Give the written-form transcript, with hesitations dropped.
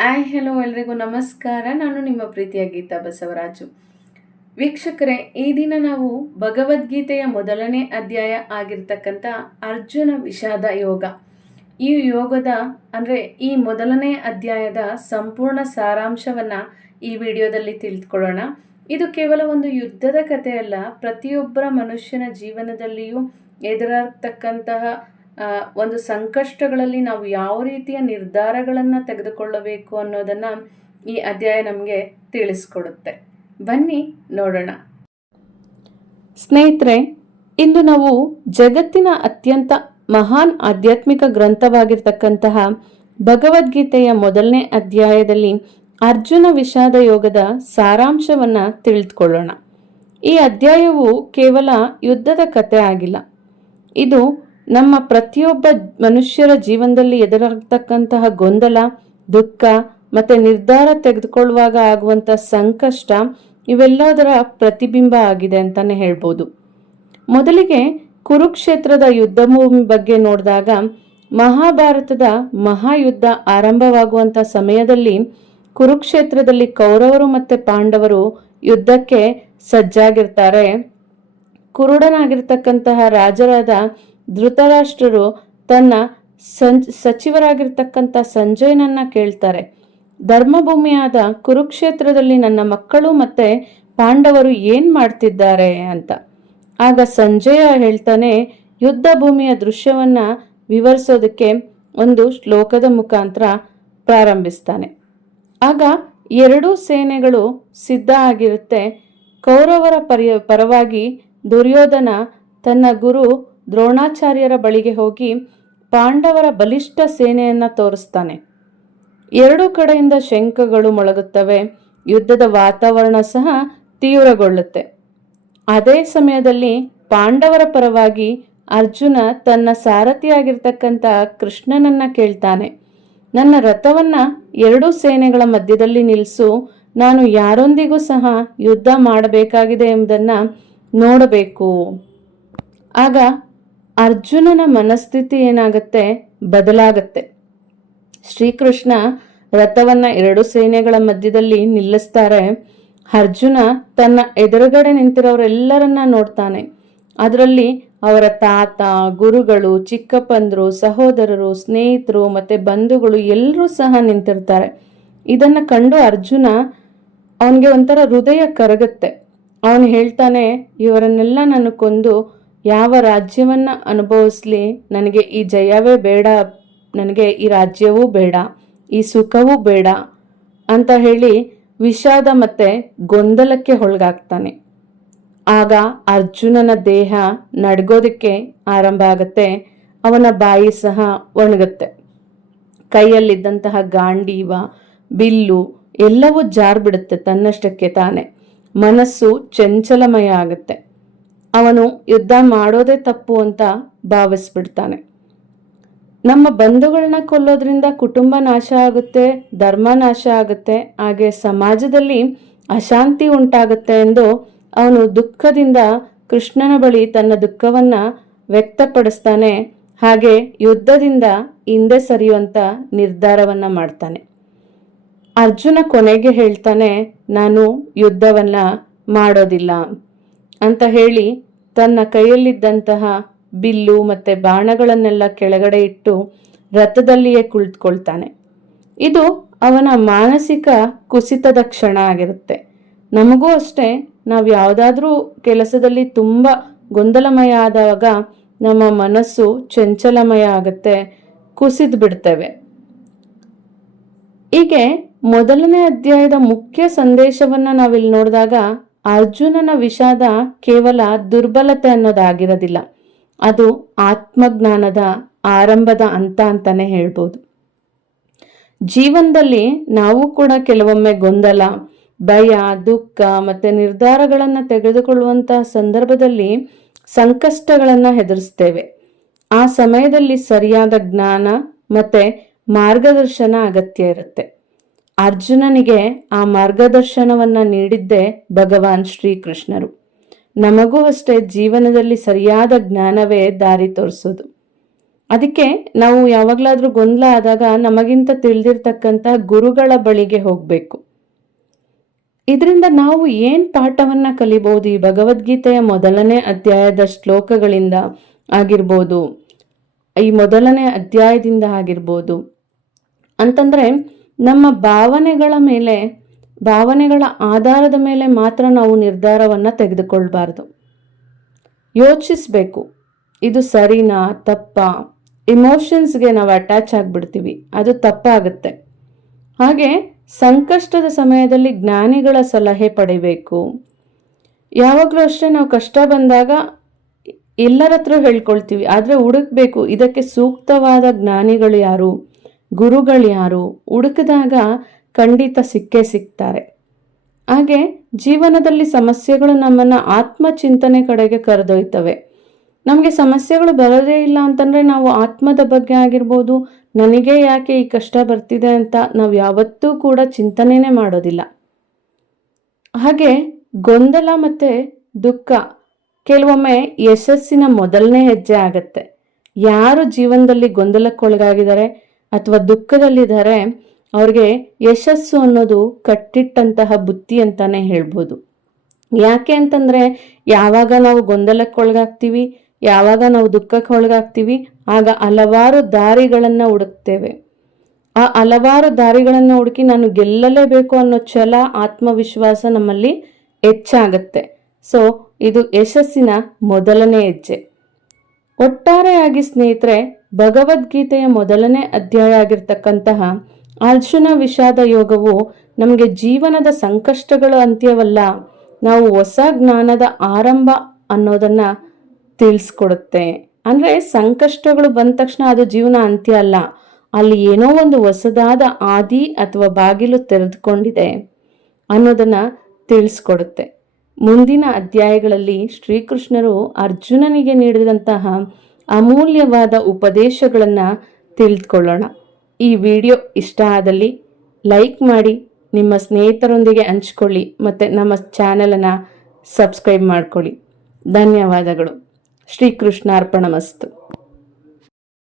Hello ಎಲ್ರಿಗೂ ನಮಸ್ಕಾರ. ನಾನು ನಿಮ್ಮ ಪ್ರೀತಿಯ ಗೀತಾ ಬಸವರಾಜು. ವೀಕ್ಷಕರೇ, ಈ ದಿನ ನಾವು ಭಗವದ್ಗೀತೆಯ ಮೊದಲನೇ ಅಧ್ಯಾಯ ಆಗಿರ್ತಕ್ಕಂಥ ಅರ್ಜುನ ವಿಷಾದ ಯೋಗ, ಈ ಯೋಗದ ಈ ಮೊದಲನೇ ಅಧ್ಯಾಯದ ಸಂಪೂರ್ಣ ಸಾರಾಂಶವನ್ನು ಈ ವಿಡಿಯೋದಲ್ಲಿ ತಿಳಿದುಕೊಳ್ಳೋಣ. ಇದು ಕೇವಲ ಒಂದು ಯುದ್ಧದ ಕಥೆಯಲ್ಲ, ಪ್ರತಿಯೊಬ್ಬರ ಮನುಷ್ಯನ ಜೀವನದಲ್ಲಿಯೂ ಎದುರಾಗ್ತಕ್ಕಂತಹ ಒಂದು ಸಂಕಷ್ಟಗಳಲ್ಲಿ ನಾವು ಯಾವ ರೀತಿಯ ನಿರ್ಧಾರಗಳನ್ನು ತೆಗೆದುಕೊಳ್ಳಬೇಕು ಅನ್ನೋದನ್ನು ಈ ಅಧ್ಯಾಯ ನಮಗೆ ತಿಳಿಸ್ಕೊಡುತ್ತೆ. ಬನ್ನಿ ನೋಡೋಣ. ಸ್ನೇಹಿತರೆ, ಇಂದು ನಾವು ಜಗತ್ತಿನ ಅತ್ಯಂತ ಮಹಾನ್ ಆಧ್ಯಾತ್ಮಿಕ ಗ್ರಂಥವಾಗಿರ್ತಕ್ಕಂತಹ ಭಗವದ್ಗೀತೆಯ ಮೊದಲನೇ ಅಧ್ಯಾಯದಲ್ಲಿ ಅರ್ಜುನ ವಿಷಾದ ಯೋಗದ ಸಾರಾಂಶವನ್ನು ತಿಳಿದುಕೊಳ್ಳೋಣ. ಈ ಅಧ್ಯಾಯವು ಕೇವಲ ಯುದ್ಧದ ಕಥೆ ಆಗಿಲ್ಲ, ಇದು ನಮ್ಮ ಪ್ರತಿಯೊಬ್ಬ ಮನುಷ್ಯರ ಜೀವನದಲ್ಲಿ ಎದುರಾಗ್ತಕ್ಕಂತಹ ಗೊಂದಲ, ದುಃಖ ಮತ್ತು ನಿರ್ಧಾರ ತೆಗೆದುಕೊಳ್ಳುವಾಗ ಆಗುವಂಥ ಸಂಕಷ್ಟ, ಇವೆಲ್ಲದರ ಪ್ರತಿಬಿಂಬ ಆಗಿದೆ ಅಂತಾನೆ ಹೇಳ್ಬೋದು. ಮೊದಲಿಗೆ ಕುರುಕ್ಷೇತ್ರದ ಯುದ್ಧ ಭೂಮಿ ಬಗ್ಗೆ ನೋಡಿದಾಗ, ಮಹಾಭಾರತದ ಮಹಾಯುದ್ಧ ಆರಂಭವಾಗುವಂಥ ಸಮಯದಲ್ಲಿ ಕುರುಕ್ಷೇತ್ರದಲ್ಲಿ ಕೌರವರು ಮತ್ತು ಪಾಂಡವರು ಯುದ್ಧಕ್ಕೆ ಸಜ್ಜಾಗಿರ್ತಾರೆ. ಕುರುಡನಾಗಿರ್ತಕ್ಕಂತಹ ರಾಜರಾದ ಧೃತರಾಷ್ಟ್ರರು ತನ್ನ ಸಚಿವರಾಗಿರ್ತಕ್ಕಂಥ ಸಂಜಯನನ್ನ ಕೇಳ್ತಾರೆ, ಧರ್ಮಭೂಮಿಯಾದ ಕುರುಕ್ಷೇತ್ರದಲ್ಲಿ ನನ್ನ ಮಕ್ಕಳು ಮತ್ತೆ ಪಾಂಡವರು ಏನ್ ಮಾಡ್ತಿದ್ದಾರೆ ಅಂತ. ಆಗ ಸಂಜಯ ಹೇಳ್ತಾನೆ, ಯುದ್ಧ ಭೂಮಿಯ ದೃಶ್ಯವನ್ನ ವಿವರಿಸೋದಕ್ಕೆ ಒಂದು ಶ್ಲೋಕದ ಮುಖಾಂತರ ಪ್ರಾರಂಭಿಸ್ತಾನೆ. ಆಗ ಎರಡೂ ಸೇನೆಗಳು ಸಿದ್ಧ ಆಗಿರುತ್ತೆ. ಕೌರವರ ಪರವಾಗಿ ದುರ್ಯೋಧನ ತನ್ನ ಗುರು ದ್ರೋಣಾಚಾರ್ಯರ ಬಳಿಗೆ ಹೋಗಿ ಪಾಂಡವರ ಬಲಿಷ್ಠ ಸೇನೆಯನ್ನ ತೋರಿಸ್ತಾನೆ. ಎರಡೂ ಕಡೆಯಿಂದ ಶಂಖಗಳು ಮೊಳಗುತ್ತವೆ, ಯುದ್ಧದ ವಾತಾವರಣ ಸಹ ತೀವ್ರಗೊಳ್ಳುತ್ತೆ. ಅದೇ ಸಮಯದಲ್ಲಿ ಪಾಂಡವರ ಪರವಾಗಿ ಅರ್ಜುನ ತನ್ನ ಸಾರಥಿಯಾಗಿರ್ತಕ್ಕಂಥ ಕೃಷ್ಣನನ್ನ ಕೇಳ್ತಾನೆ, ನನ್ನ ರಥವನ್ನ ಎರಡೂ ಸೇನೆಗಳ ಮಧ್ಯದಲ್ಲಿ ನಿಲ್ಲಿಸು, ನಾನು ಯಾರೊಂದಿಗೂ ಸಹ ಯುದ್ಧ ಮಾಡಬೇಕಾಗಿದೆ ಎಂಬುದನ್ನ ನೋಡಬೇಕು. ಆಗ ಅರ್ಜುನನ ಮನಸ್ಥಿತಿ ಏನಾಗುತ್ತೆ, ಬದಲಾಗತ್ತೆ. ಶ್ರೀಕೃಷ್ಣ ರಥವನ್ನ ಎರಡು ಸೇನೆಗಳ ಮಧ್ಯದಲ್ಲಿ ನಿಲ್ಲಿಸ್ತಾರೆ. ಅರ್ಜುನ ತನ್ನ ಎದುರುಗಡೆ ನಿಂತಿರೋರೆಲ್ಲರನ್ನ ನೋಡ್ತಾನೆ. ಅದರಲ್ಲಿ ಅವರ ತಾತ, ಗುರುಗಳು, ಚಿಕ್ಕಪ್ಪಂದ್ರು, ಸಹೋದರರು, ಸ್ನೇಹಿತರು ಮತ್ತೆ ಬಂಧುಗಳು ಎಲ್ಲರೂ ಸಹ ನಿಂತಿರ್ತಾರೆ. ಇದನ್ನ ಕಂಡು ಅರ್ಜುನ ಅವನಿಗೆ ಒಂಥರ ಹೃದಯ ಕರಗುತ್ತೆ. ಅವನು ಹೇಳ್ತಾನೆ, ಇವರನ್ನೆಲ್ಲ ನಾನು ಕೊಂದು ಯಾವ ರಾಜ್ಯವನ್ನ ಅನುಭವಿಸ್ಲಿ, ನನಗೆ ಈ ಜಯವೇ ಬೇಡ, ನನಗೆ ಈ ರಾಜ್ಯವೂ ಬೇಡ, ಈ ಸುಖವೂ ಬೇಡ ಅಂತ ಹೇಳಿ ವಿಷಾದ ಮತ್ತೆ ಗೊಂದಲಕ್ಕೆ ಒಳಗಾಗ್ತಾನೆ. ಆಗ ಅರ್ಜುನನ ದೇಹ ನಡ್ಗೋದಕ್ಕೆ ಆರಂಭ ಆಗತ್ತೆ, ಅವನ ಬಾಯಿ ಸಹ ಒಣಗುತ್ತೆ. ಕೈಯಲ್ಲಿದ್ದಂತಹ ಗಾಂಡೀವ, ಬಿಲ್ಲು ಎಲ್ಲವೂ ಜಾರ್ಬಿಡುತ್ತೆ ತನ್ನಷ್ಟಕ್ಕೆ ತಾನೆ. ಮನಸ್ಸು ಚಂಚಲಮಯ ಆಗುತ್ತೆ. ಅವನು ಯುದ್ಧ ಮಾಡೋದೇ ತಪ್ಪು ಅಂತ ಭಾವಿಸ್ಬಿಡ್ತಾನೆ. ನಮ್ಮ ಬಂಧುಗಳನ್ನ ಕೊಲ್ಲೋದ್ರಿಂದ ಕುಟುಂಬ ನಾಶ ಆಗುತ್ತೆ, ಧರ್ಮ ನಾಶ ಆಗುತ್ತೆ, ಹಾಗೆ ಸಮಾಜದಲ್ಲಿ ಅಶಾಂತಿ ಉಂಟಾಗುತ್ತೆ ಎಂದು ಅವನು ದುಃಖದಿಂದ ಕೃಷ್ಣನ ಬಳಿ ತನ್ನ ದುಃಖವನ್ನ ವ್ಯಕ್ತಪಡಿಸ್ತಾನೆ. ಹಾಗೆ ಯುದ್ಧದಿಂದ ಹಿಂದೆ ಸರಿಯುವಂತ ನಿರ್ಧಾರವನ್ನ ಮಾಡ್ತಾನೆ. ಅರ್ಜುನ ಕೊನೆಗೆ ಹೇಳ್ತಾನೆ, ನಾನು ಯುದ್ಧವನ್ನ ಮಾಡೋದಿಲ್ಲ ಅಂತ ಹೇಳಿ ತನ್ನ ಕೈಯಲ್ಲಿದ್ದಂತಹ ಬಿಲ್ಲು ಮತ್ತೆ ಬಾಣಗಳನ್ನೆಲ್ಲ ಕೆಳಗಡೆ ಇಟ್ಟು ರಥದಲ್ಲಿಯೇ ಕುಳಿತುಕೊಳ್ತಾನೆ. ಇದು ಅವನ ಮಾನಸಿಕ ಕುಸಿತದ ಕ್ಷಣ ಆಗಿರುತ್ತೆ. ನಮಗೂ ಅಷ್ಟೇ, ನಾವು ಯಾವುದಾದ್ರೂ ಕೆಲಸದಲ್ಲಿ ತುಂಬ ಗೊಂದಲಮಯ ಆದಾಗ ನಮ್ಮ ಮನಸ್ಸು ಚಂಚಲಮಯ ಆಗುತ್ತೆ, ಕುಸಿದು ಬಿಡ್ತೇವೆ. ಹೀಗೆ ಮೊದಲನೇ ಅಧ್ಯಾಯದ ಮುಖ್ಯ ಸಂದೇಶವನ್ನ ನಾವಿಲ್ಲಿ ನೋಡಿದಾಗ, ಅರ್ಜುನನ ವಿಷಾದ ಕೇವಲ ದುರ್ಬಲತೆ ಅನ್ನೋದಾಗಿರೋದಿಲ್ಲ, ಅದು ಆತ್ಮಜ್ಞಾನದ ಆರಂಭದ ಹಂತ ಅಂತಾನೆ ಹೇಳ್ಬೋದು. ಜೀವನದಲ್ಲಿ ನಾವು ಕೂಡ ಕೆಲವೊಮ್ಮೆ ಗೊಂದಲ, ಭಯ, ದುಃಖ ಮತ್ತೆ ನಿರ್ಧಾರಗಳನ್ನು ತೆಗೆದುಕೊಳ್ಳುವಂತಹ ಸಂದರ್ಭದಲ್ಲಿ ಸಂಕಷ್ಟಗಳನ್ನು ಎದುರಿಸ್ತೇವೆ. ಆ ಸಮಯದಲ್ಲಿ ಸರಿಯಾದ ಜ್ಞಾನ ಮತ್ತೆ ಮಾರ್ಗದರ್ಶನ ಅಗತ್ಯ ಇರುತ್ತೆ. ಅರ್ಜುನನಿಗೆ ಆ ಮಾರ್ಗದರ್ಶನವನ್ನ ನೀಡಿದ್ದೇ ಭಗವಾನ್ ಶ್ರೀಕೃಷ್ಣರು. ನಮಗೂ ಅಷ್ಟೇ ಜೀವನದಲ್ಲಿ ಸರಿಯಾದ ಜ್ಞಾನವೇ ದಾರಿ ತೋರಿಸೋದು. ಅದಕ್ಕೆ ನಾವು ಯಾವಾಗಲಾದರೂ ಗೊಂದಲ ಆದಾಗ ನಮಗಿಂತ ತಿಳಿದಿರ್ತಕ್ಕಂಥ ಗುರುಗಳ ಬಳಿಗೆ ಹೋಗಬೇಕು. ಇದರಿಂದ ನಾವು ಏನು ಪಾಠವನ್ನ ಕಲಿಬಹುದು ಈ ಭಗವದ್ಗೀತೆಯ ಮೊದಲನೇ ಅಧ್ಯಾಯದ ಶ್ಲೋಕಗಳಿಂದ ಆಗಿರ್ಬೋದು, ಈ ಮೊದಲನೇ ಅಧ್ಯಾಯದಿಂದ ಆಗಿರ್ಬೋದು ಅಂತಂದ್ರೆ, ನಮ್ಮ ಭಾವನೆಗಳ ಆಧಾರದ ಮೇಲೆ ಮಾತ್ರ ನಾವು ನಿರ್ಧಾರವನ್ನ ತೆಗೆದುಕೊಳ್ಬಾರ್ದು. ಯೋಚಿಸ್ಬೇಕು, ಇದು ಸರಿನಾ ತಪ್ಪಾ. ಇಮೋಷನ್ಸ್ಗೆ ನಾವು ಅಟ್ಯಾಚ್ ಆಗಿಬಿಡ್ತೀವಿ, ಅದು ತಪ್ಪಾಗುತ್ತೆ. ಹಾಗೆ ಸಂಕಷ್ಟದ ಸಮಯದಲ್ಲಿ ಜ್ಞಾನಿಗಳ ಸಲಹೆ ಪಡಿಬೇಕು. ಯಾವಾಗಲೂ ಅಷ್ಟೇ ನಾವು ಕಷ್ಟ ಬಂದಾಗ ಎಲ್ಲರ ಹತ್ರ ಹೇಳ್ಕೊಳ್ತೀವಿ, ಆದರೆ ಹುಡುಕ್ಬೇಕು ಇದಕ್ಕೆ ಸೂಕ್ತವಾದ ಜ್ಞಾನಿಗಳು ಯಾರು, ಗುರುಗಳು ಯಾರು. ಹುಡುಕಿದಾಗ ಖಂಡಿತ ಸಿಕ್ಕೇ ಸಿಗ್ತಾರೆ. ಹಾಗೆ ಜೀವನದಲ್ಲಿ ಸಮಸ್ಯೆಗಳು ನಮ್ಮನ್ನು ಆತ್ಮಚಿಂತನೆ ಕಡೆಗೆ ಕರೆದೊಯ್ತವೆ. ನಮಗೆ ಸಮಸ್ಯೆಗಳು ಬರೋದೇ ಇಲ್ಲ ಅಂತಂದರೆ ನಾವು ಆತ್ಮದ ಬಗ್ಗೆ ಆಗಿರ್ಬೋದು, ನನಗೆ ಯಾಕೆ ಈ ಕಷ್ಟ ಬರ್ತಿದೆ ಅಂತ ನಾವು ಯಾವತ್ತೂ ಕೂಡ ಚಿಂತನೆನೇ ಮಾಡೋದಿಲ್ಲ. ಹಾಗೆ ಗೊಂದಲ ಮತ್ತು ದುಃಖ ಕೆಲವೊಮ್ಮೆ ಯಶಸ್ಸಿನ ಮೊದಲನೇ ಹೆಜ್ಜೆ ಆಗತ್ತೆ. ಯಾರು ಜೀವನದಲ್ಲಿ ಗೊಂದಲಕ್ಕೊಳಗಾಗಿದ್ದಾರೆ ಅಥವಾ ದುಃಖದಲ್ಲಿದ್ದಾರೆ ಅವ್ರಿಗೆ ಯಶಸ್ಸು ಅನ್ನೋದು ಕಟ್ಟಿಟ್ಟಂತಹ ಬುತ್ತಿ ಅಂತಾನೆ ಹೇಳ್ಬೋದು. ಯಾಕೆ ಅಂತಂದರೆ ಯಾವಾಗ ನಾವು ಗೊಂದಲಕ್ಕೊಳಗಾಗ್ತೀವಿ, ಯಾವಾಗ ನಾವು ದುಃಖಕ್ಕೆ ಒಳಗಾಗ್ತೀವಿ, ಆಗ ಹಲವಾರು ದಾರಿಗಳನ್ನು ಹುಡುಕ್ತೇವೆ. ಆ ಹಲವಾರು ದಾರಿಗಳನ್ನು ಹುಡುಕಿ ನಾನು ಗೆಲ್ಲಲೇಬೇಕು ಅನ್ನೋ ಛಲ, ಆತ್ಮವಿಶ್ವಾಸ ನಮ್ಮಲ್ಲಿ ಹೆಚ್ಚಾಗತ್ತೆ. ಸೊ ಇದು ಯಶಸ್ಸಿನ ಮೊದಲನೇ ಹೆಜ್ಜೆ. ಒಟ್ಟಾರೆಯಾಗಿ ಸ್ನೇಹಿತರೆ, ಭಗವದ್ಗೀತೆಯ ಮೊದಲನೇ ಅಧ್ಯಾಯ ಆಗಿರ್ತಕ್ಕಂತಹ ಅರ್ಜುನ ವಿಷಾದ ಯೋಗವು ನಮಗೆ ಜೀವನದ ಸಂಕಷ್ಟಗಳ ಅಂತ್ಯವಲ್ಲ, ನಾವು ಹೊಸ ಜ್ಞಾನದ ಆರಂಭ ಅನ್ನೋದನ್ನ ತಿಳಿಸ್ಕೊಡುತ್ತೆ. ಅಂದರೆ ಸಂಕಷ್ಟಗಳು ಬಂದ ತಕ್ಷಣ ಅದು ಜೀವನ ಅಂತ್ಯ ಅಲ್ಲ, ಅಲ್ಲಿ ಏನೋ ಒಂದು ಹೊಸದಾದ ಆದಿ ಅಥವಾ ಬಾಗಿಲು ತೆರೆದುಕೊಂಡಿದೆ ಅನ್ನೋದನ್ನ ತಿಳಿಸ್ಕೊಡುತ್ತೆ. ಮುಂದಿನ ಅಧ್ಯಾಯಗಳಲ್ಲಿ ಶ್ರೀಕೃಷ್ಣರು ಅರ್ಜುನನಿಗೆ ನೀಡಿದಂತಹ ಅಮೂಲ್ಯವಾದ ಉಪದೇಶಗಳನ್ನು ತಿಳಿದುಕೊಳ್ಳೋಣ. ಈ ವಿಡಿಯೋ ಇಷ್ಟ ಆದಲ್ಲಿ ಲೈಕ್ ಮಾಡಿ, ನಿಮ್ಮ ಸ್ನೇಹಿತರೊಂದಿಗೆ ಹಂಚ್ಕೊಳ್ಳಿ ಮತ್ತು ನಮ್ಮ ಚಾನಲನ್ನು ಸಬ್ಸ್ಕ್ರೈಬ್ ಮಾಡ್ಕೊಳ್ಳಿ. ಧನ್ಯವಾದಗಳು. ಶ್ರೀಕೃಷ್ಣಾರ್ಪಣಮಸ್ತು.